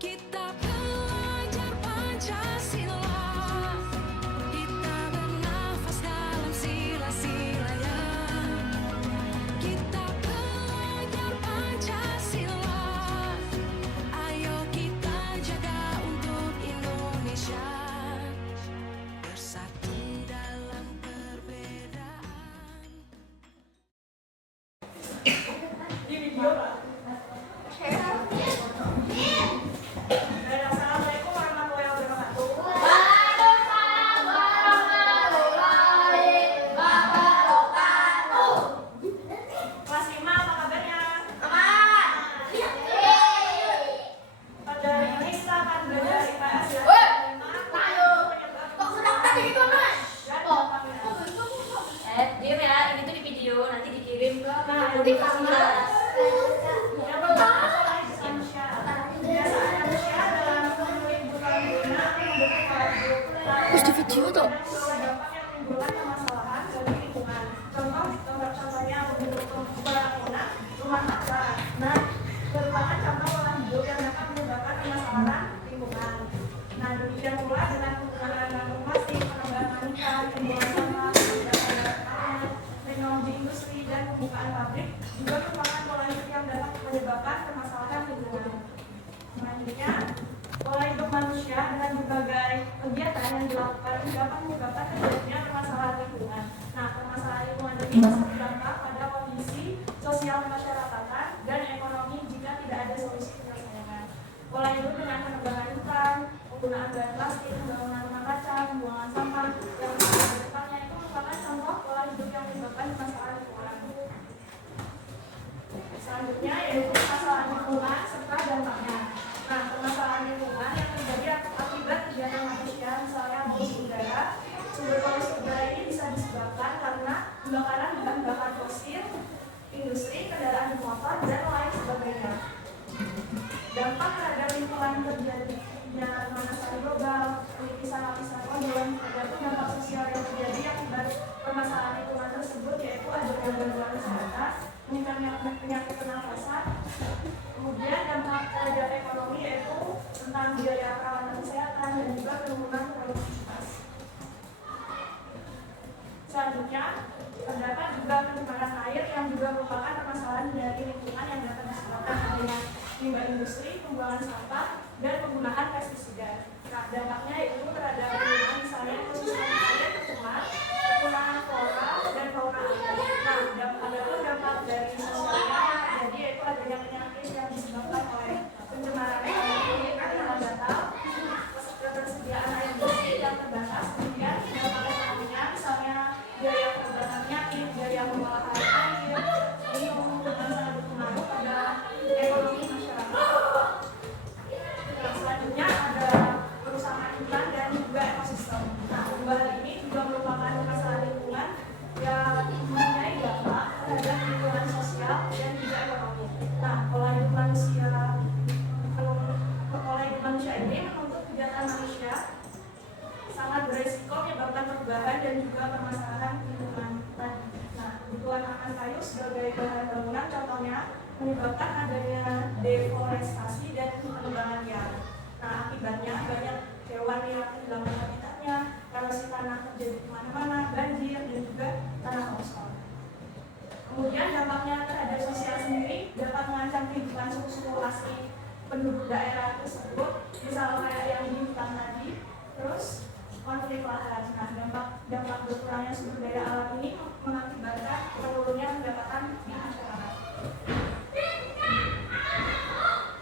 Kita belajar Pancasila, kita bernafas dalam sila-silanya. Kita belajar Pancasila, ayo kita jaga untuk Indonesia, bersatu dalam perbedaan. Di video Pak. Assalamualaikum warahmatullahi wabarakatuh. Kelas 5 apa kabarnya? Pada hari ini kita akan belajar IPS ya. Diam ya, ini tuh di video, nanti dikirim ke Yang pertama adalah manusia. Kebiasaan manusia dalam memenuhi kebutuhan dunia membentuk pola Terus di video tuh. dampak yang menimbulkan permasalahan bagi lingkungan. Contohnya membentuk bangunan, rumah tangga. Nah, merupakan contoh pola hidup yang dapat menyebabkan permasalahan lingkungan. Nah, demikian pula dengan penggunaan nanoplast, penambangan ikan, pembuangan sampah, penggunaan teknologi industri dan pembukaan pabrik juga merupakan pola hidup yang dapat menyebabkan permasalahan lingkungan. Selanjutnya, pola hidup manusia dengan berbagai kegiatan yang dilakukan dapat menyebabkan terjadinya permasalahan lingkungan. Nah, permasalahan lingkungan ini bisa berdampak pada kondisi sosial masyarakatan dan ekonomi jika tidak ada solusi penyelesaian. Pola hidup dengan penebangan hutan, penggunaan bahan plastik, pembangunan rumah kaca, pembuangan sampah, yang ke depannya itu merupakan contoh pola hidup yang menyebabkan permasalahan lingkungan. Selanjutnya yaitu permasalahan lingkungan serta dampaknya. Nah, permasalahan lingkungan yang terjadi akibat kegiatan manusia, misalnya polusi udara. Sumber polusi udara ini bisa disebabkan karena pembakaran bahan bakar fosil, industri, kendaraan bermotor, dan lain sebagainya. Dampak terhadap lingkungan terjadinya pemanasan global, pelipisan lapisan ozon, terhadap dampak sosial yang terjadi akibat permasalahan lingkungan tersebut yaitu adanya gangguan kesehatan, meningkatnya penyakit pernafasan, kemudian dampak terhadap ekonomi yaitu tentang biaya perawatan kesehatan dan juga penurunan produktivitas. Selanjutnya, terdapat juga pencemaran air yang juga merupakan permasalahan dari lingkungan yang dapat disebabkan adanya limbah industri, pembuangan sampah, dan penggunaan pestisida. Nah, dampaknya yaitu terhadap lingkungan misalnya ekosistem air tercemar, kekurangan flora dan fauna air. Nah, ada pun dampak dari sosialnya yang terjadi yaitu adanya penyakit yang disebabkan oleh pencemaran air karena batal, ketersediaan air bersih yang terbatas, kemudian dampak ekonominya misalnya biaya perubahan penyakit, biaya pengolahan air, ini memungkinkan sangat berpengaruh pada ekonomi masyarakat. Nah, selanjutnya ada kerusakan hutan dan juga ekosistem. Nah, dua hal ini juga merupakan masalah lingkungan yang mempunyai dampak terhadap lingkungan sosial dan juga ekonomi. Nah, pola hidup manusia ini menuntut kegiatan manusia sangat beresiko menyebabkan perubahan dan juga permasalahan lingkungan tadi. Nah, kebutuhan akan kayu sebagai bahan bangunan contohnya menyebabkan adanya deforestasi dan penebangan liar. Nah, akibatnya banyak hewan yang kehilangan habitatnya, erosi tanah terjadi di mana-mana, banjir dan juga tanah longsor. Kemudian dampaknya terhadap sosial sendiri dapat mengancam kehidupan suku-suku asli penduduk daerah tersebut, misalnya kayak yang di hutan tadi, terus konflik lahan. Nah, dampak berkurangnya sumber daya alam ini mengakibatkan menurunnya pendapatan di masyarakat.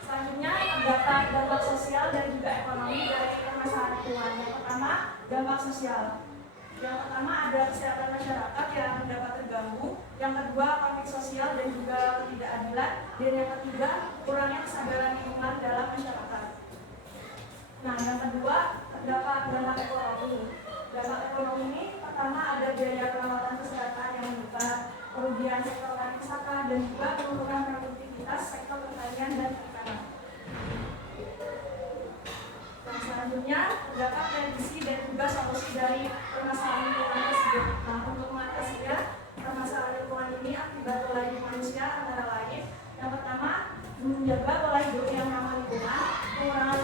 Selanjutnya terdapat dampak sosial dan juga ekonomi dari permasalahan lingkungan. Yang pertama, dampak sosial. Yang pertama ada kesehatan masyarakat yang dapat terganggu. Yang kedua, konflik sosial dan juga ketidakadilan. Dan yang ketiga, kurangnya kesadaran lingkungan dalam masyarakat. Nah, yang kedua, terdapat dampak ekonomi. Dampak ekonomi ini pertama ada biaya perawatan kesehatan yang meningkat, kerugian sektor pariwisata dan juga penurunan produktivitas sektor pertanian dan perikanan. Nah, selanjutnya terdapat prediksi dan juga solusi dari permasalahan lingkungan tersebut. Nah, untuk mengatasinya permasalahan lingkungan ini akibat pola hidup manusia antara lain yang pertama menjaga pola hidup yang ramah lingkungan, pengurangan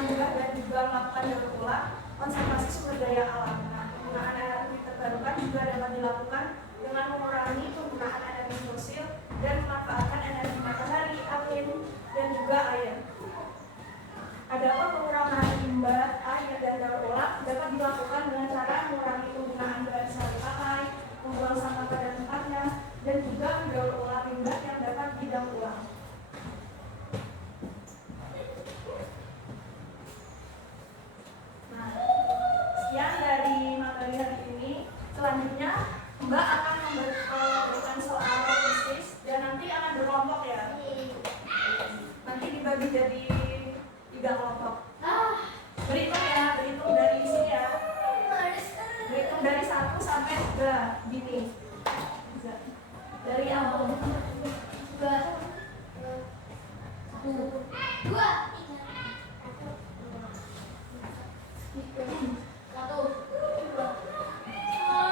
melakukan daur ulang, konservasi sumber daya alam. Nah, penggunaan energi terbarukan juga dapat dilakukan dengan mengurangi penggunaan energi fosil dan memanfaatkan energi matahari, angin, dan juga air. Adapun pengurangan limbah, air, dan daur ulang dapat dilakukan dengan cara mengurangi penggunaan bahan sekali pakai, membuang sampah pada tempatnya, dan juga mendaur ulang limbah yang dapat didaur ulang. Nah, sekian dari materi hari ini. Selanjutnya, Mbak akan memberikan soal tesis dan nanti akan berkelompok ya. Nanti dibagi jadi 3 kelompok. Berhitung ya, berhitung dari sini ya. Berhitung dari 1 sampai 3 gini. Dari aku. 2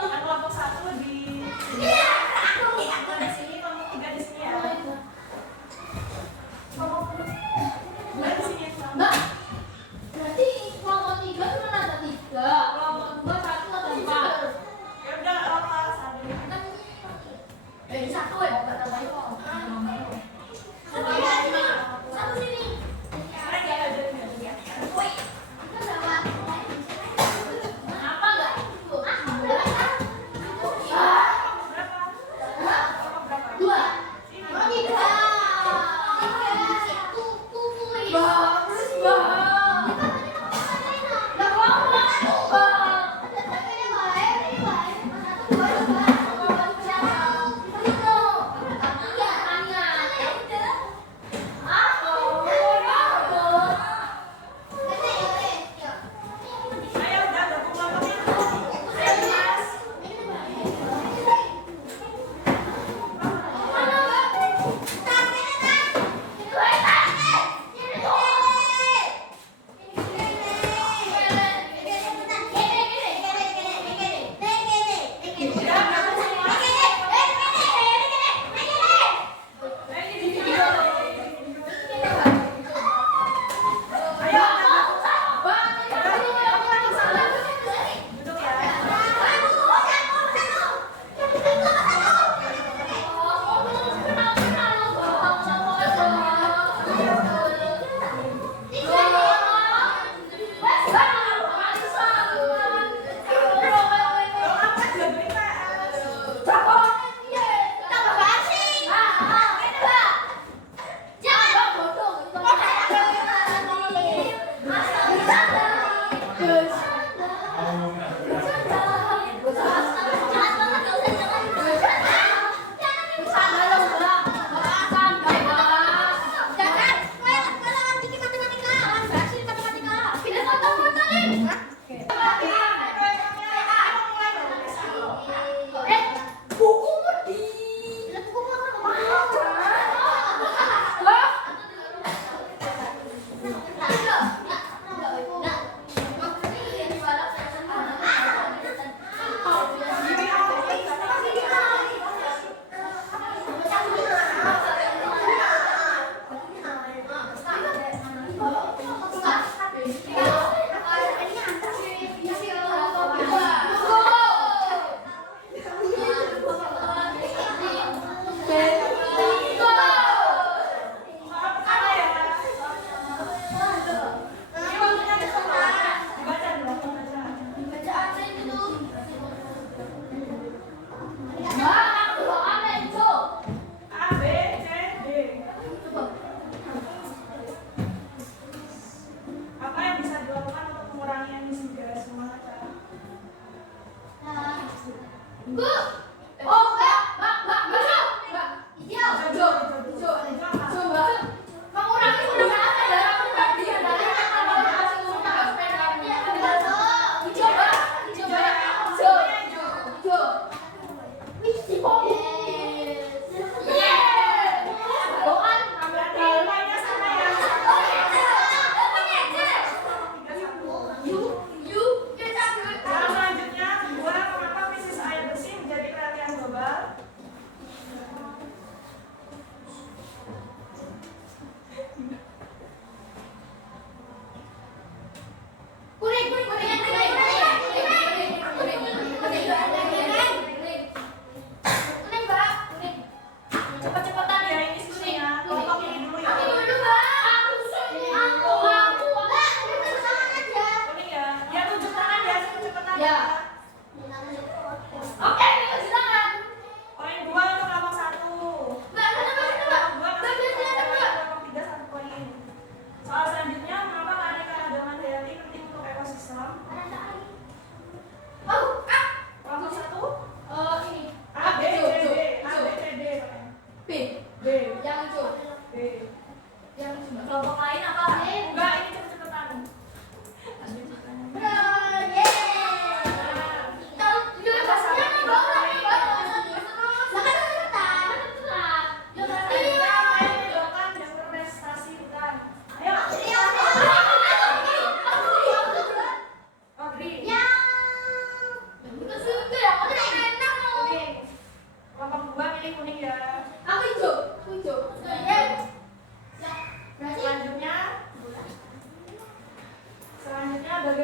Yang kelompok 1 di sini. Aku di sini, kamu 3 di sini ya. Mbak di sini sama. Mbak, berarti kelompok 3 cuma ada 3. Kelompok 2, 1 atau 4? Ya udah, kelompok 1. Satu ya, nggak tahu kok. Satu sini. Mereka aja ya. Woi, kita berapa? Apa nggak? Berapa? Kelompok berapa? 2. Sini. Oh, 3. Bagus banget.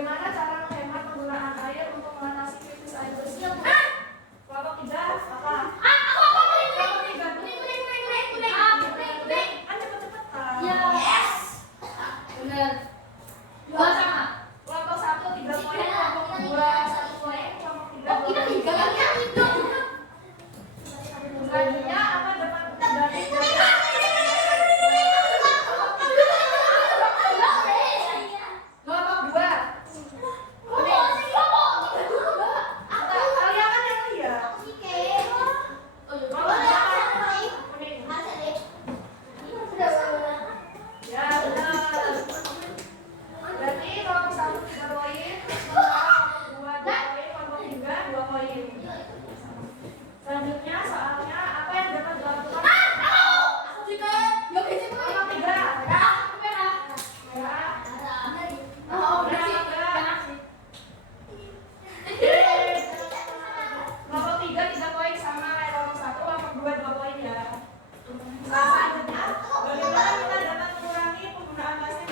bagaimana cara menghemat penggunaan air untuk mengatasi krisis air bersih? Kelompok 3 apa? Kelompok 3 kan cepet-cepetan. Kelompok 1 3 poin, kelompok 2 1 poin, kelompok 3 2 poin. Selanjutnya apa dapat dari kelompok 2? Kalian kan yang lihat. Ya benar. Berarti kelompok 1 3 poin, kelompok 2 2 poin, kelompok 3 2 poin. Selanjutnya soalnya apa yang dapat dilakukan? Kelompok 3 merah. Kelompok 3 3 poin sama kayak kelompok 1, kelompok 2 2 poin ya. Selanjutnya bagaimana kita dapat mengurangi penggunaan plastik?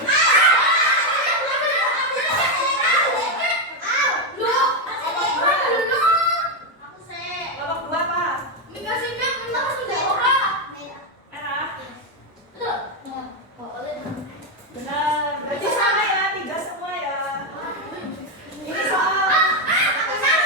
Kelompok 2 apa? Merah. Benar. Berarti sama ya, 3 semua ya. Ini soal kelompok 1.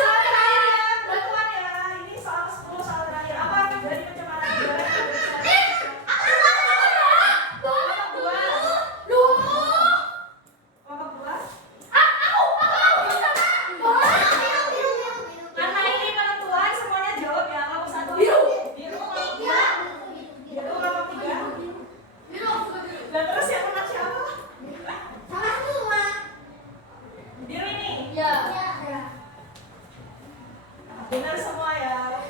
Soal terakhir ya, bantuan ya. Ini soal 10 soal terakhir. Apa yang terjadi pencemaran udara yang kelompok 2. Kelompok 2. Karena ini penentuan semuanya jawab ya. Kelompok 1 biru. Kelompok 2 biru. Kelompok 3. Dan terus yang menang siapa? Biru ini. Benar semua ya.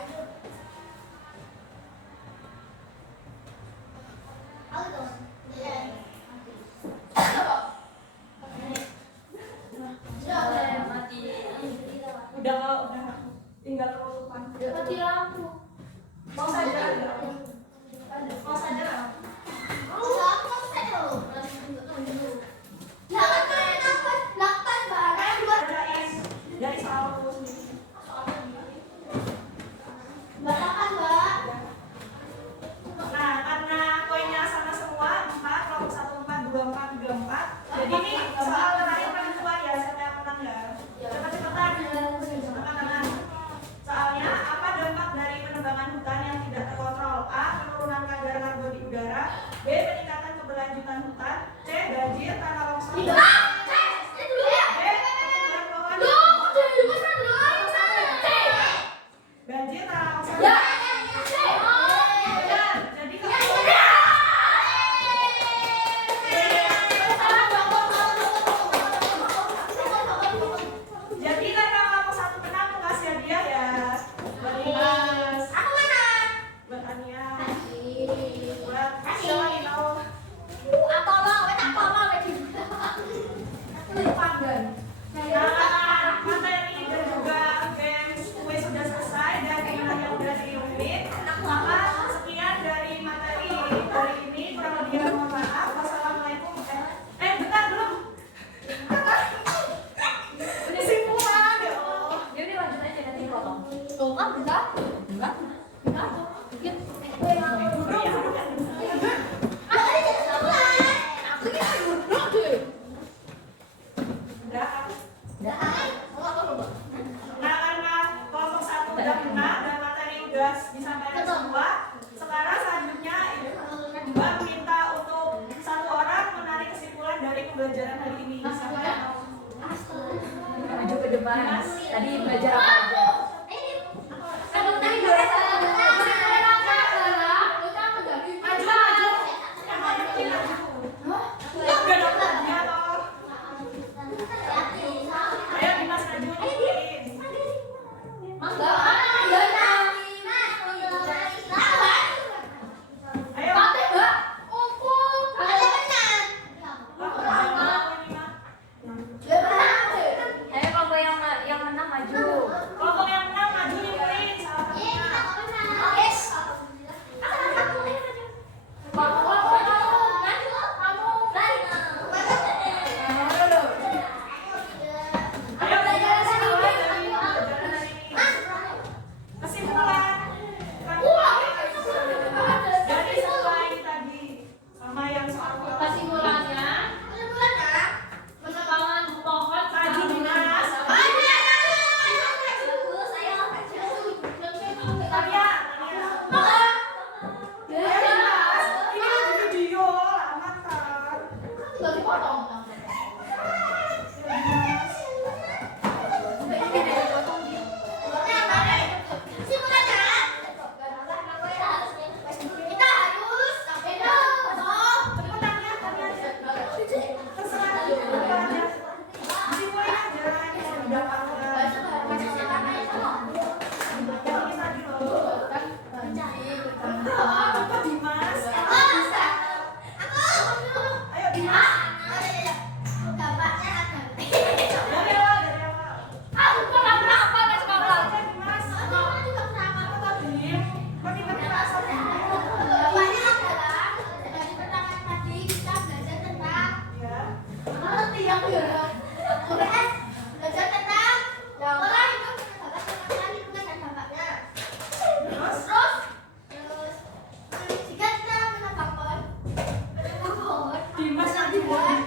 Udah tinggal penutupan. Mau saja ada. Mau saja ada. Kerjain dari soal aku sendiri. Nah, karena poinnya sama semua 4, kelompok 1 4 2 4 3 4. Jadi ini soal terakhir penentuan ya, siapa yang menang ya. Cepet-cepetan. Angkat-angkat. Soalnya apa dampak dari penebangan hutan yang tidak terkontrol? A. Penurunan kadar karbon di udara. B. Peningkatan keberlanjutan hutan. C. Banjir, tanah longsor. D. Penebangan pohon. Banjir, tanah longsor. Benar. Jadi karena kelompok 1 menang, aku kasih hadiah ya. Buat Dimas, buat Ania, buat siapa yang tahu? Nah, materi dan juga games kuis sudah selesai dan jumlah yang sudah diumumkan. Maka sekian dari materi hari ini. Kurang lebihnya mohon maaf. Wassalamualaikum. Bentar belum. Kesimpulan ya Allah. Jadi lanjut aja nanti potong. Udah. Nah, karena kelompok 1 udah menang dan materi udah disampaikan semua, sekarang selanjutnya Mbak minta untuk satu orang menarik kesimpulan dari pembelajaran hari ini. Siapa yang mau? Maju ke depan. Tadi belajar apa aja? Udah dapat hadiah toh. Ayo Dimas maju nyebutin. Ayo. Keluar.